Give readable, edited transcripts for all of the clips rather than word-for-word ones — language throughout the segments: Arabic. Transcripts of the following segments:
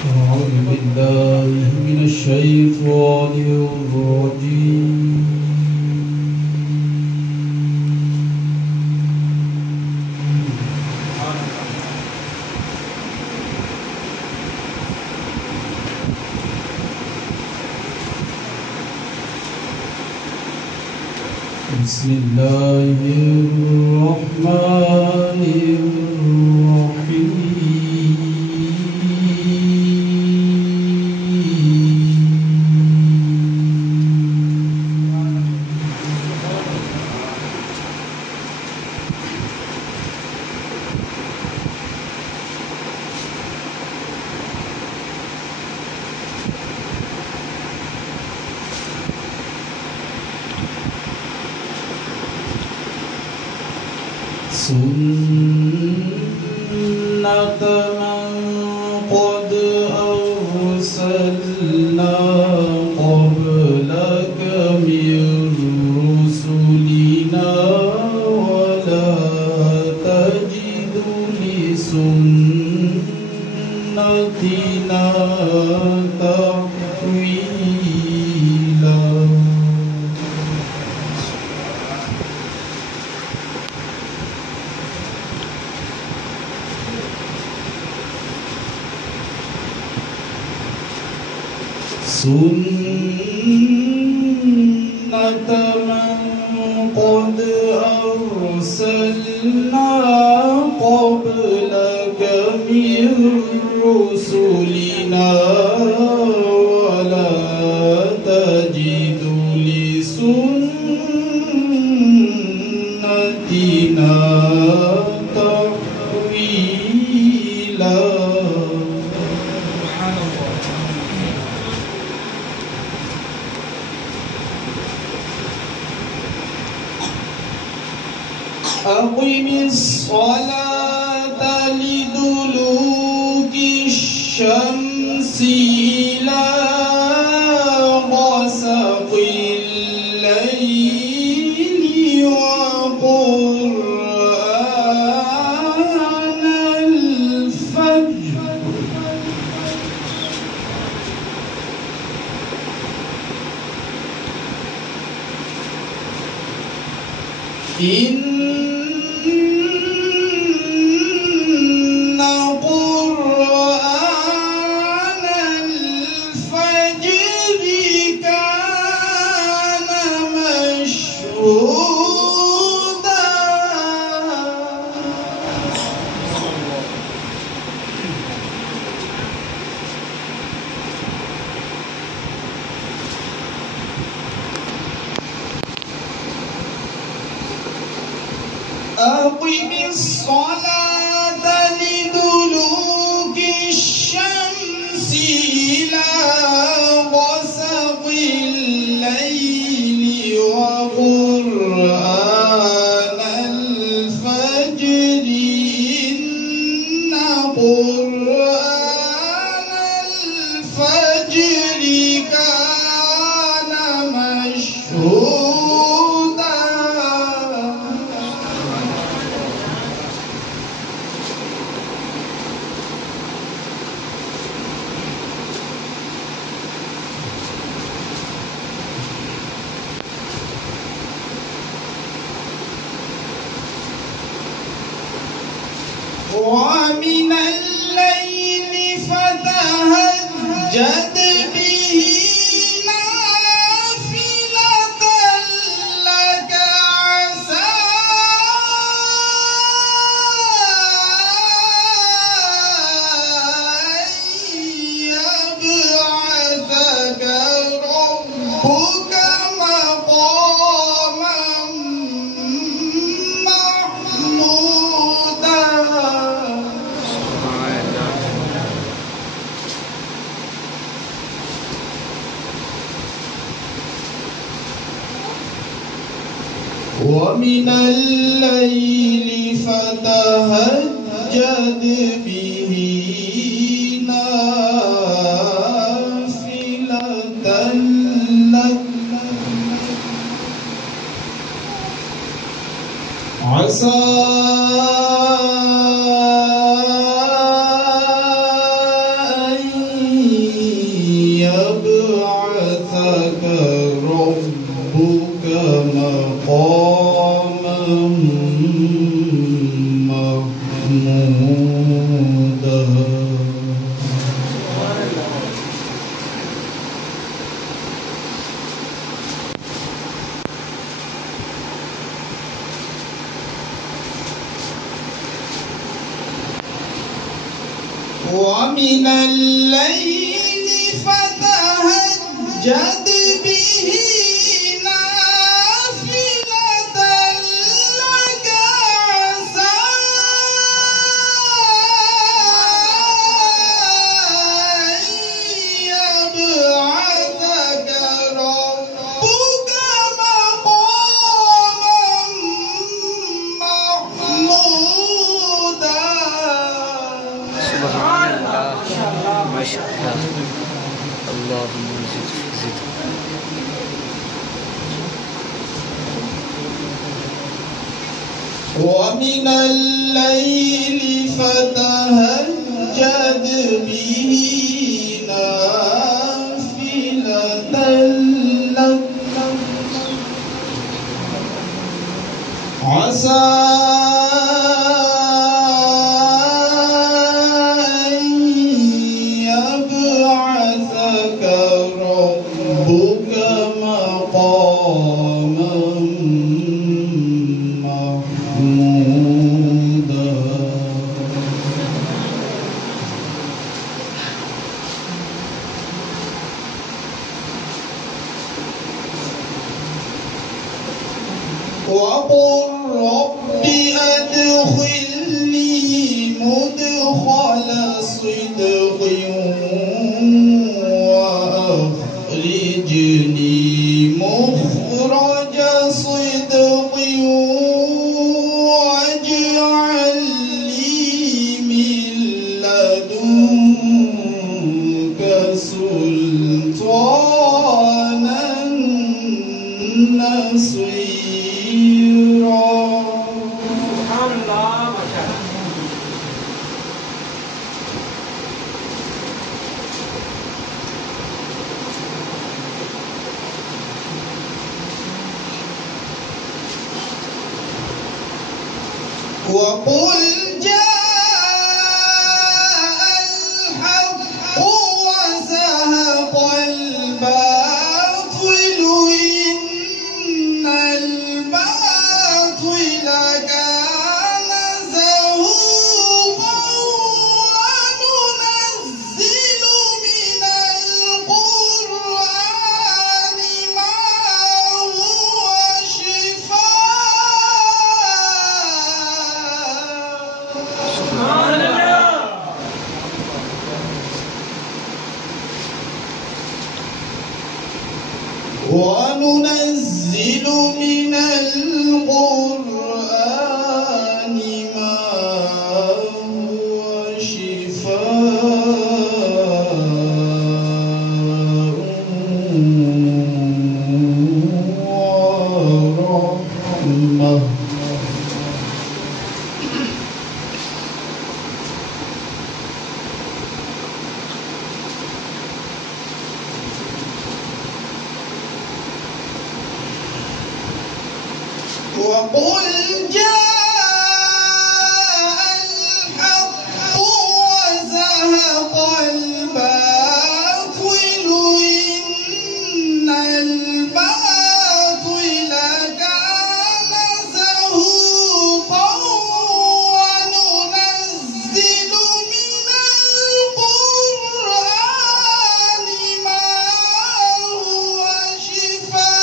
أعوذ بالله من الشيطان الرجيم. بسم الله الرحمن الرحيم. سنة من قد أرسلنا قبلك من رسلنا ولا تجد لسنتنا تحويلا. سنة من قد أرسلنا قبلك من رسلنا ولا تجد لسنتنا تحويلا. أقم الصلاة لدلوك الشمس إلى غسق الليل وقرآن الفجر إن قرآن الفجر كان مشهودا. أقم الصلاة لدلوك الشمس إلى غسق الليل وقرآن الفجر إن قرآن الفجر كان مشهودا. ومن الليل فتهجد به نافلة لك عسى أن يبعثك ربك مقاما محمودا. ومن الليل فتهجد به نافلة لك عسى أن ومن الليل فتهجد به نافلة لك عسى أن يبعثك ربك مقاما محمودا. سبحان الله ما شاء الله. اللهم زد زد. ومن الليل فتهجد به نافلة لك عسى أن يبعثك ربك مقاما محمودا. وقل رب أدخلني مدخل صدق وأخرجني مخرج صدق واجعل لي من لدنك سلطانا نصيرا. سبحان الله ما شاء الله. وقل جاء الحق وزهق الباطل إن الباطل كان زهوقا وننزل من القرآن ما هو شفاء وننزل من القرآن ما هو شفاء ورحمة. وقل جاء الحق وزهق الباطل إن الباطل كان زهوقا وننزل من القرآن ما هو شفاء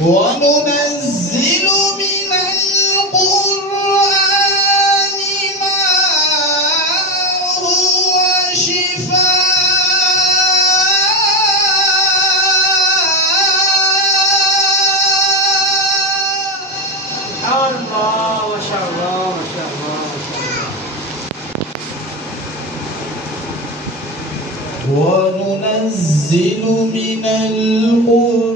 وننزل من القرآن ما هو شفاء. الله ما شاء الله ما شاء الله ما شاء الله. وننزل من القرآن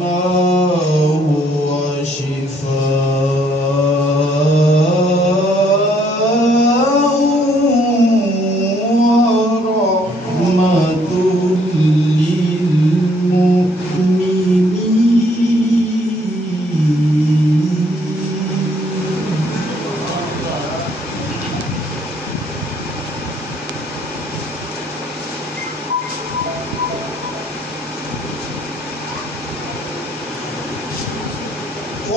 ما هو شفاء ورحمة للمؤمنين.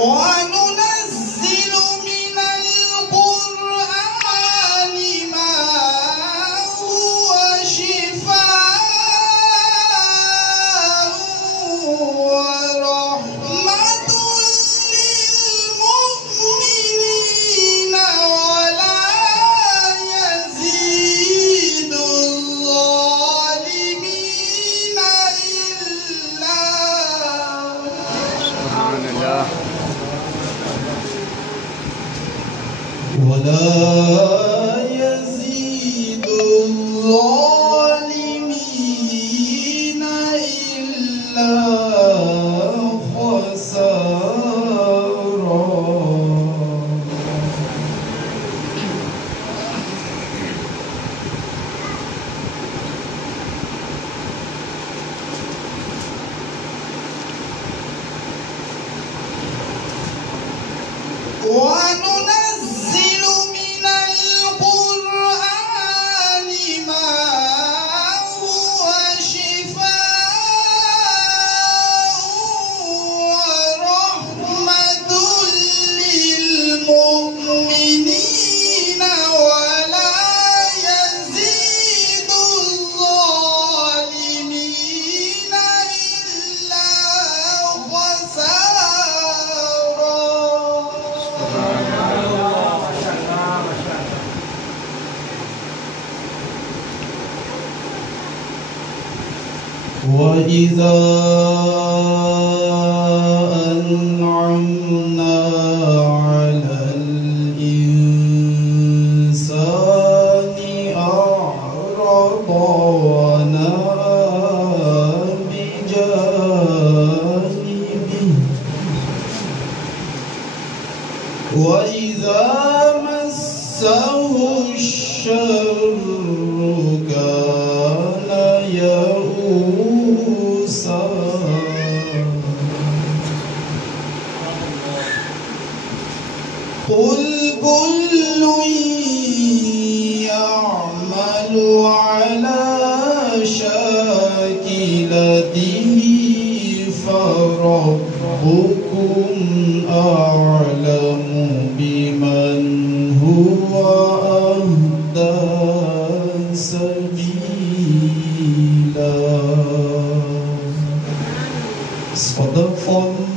وننزل من القرآن ما هو شفاء ورحمة للمؤمنين ولا يزيد الظالمين إلا سبحان الله. ولا يزيد الظالمين إلا خسارا. وننزل من القرآن ما هو شفاء ورحمة للمؤمنين ولا يزيد الظالمين إلا خسارا. وإذا أنعمنا على الإنسان أعرض ونأى بجانبه وإذا مسه الشر كان يئوسا. قل كل يعمل على شاكلته فربكم أعلم بمن هو أهدى سبيلا. صدق الله.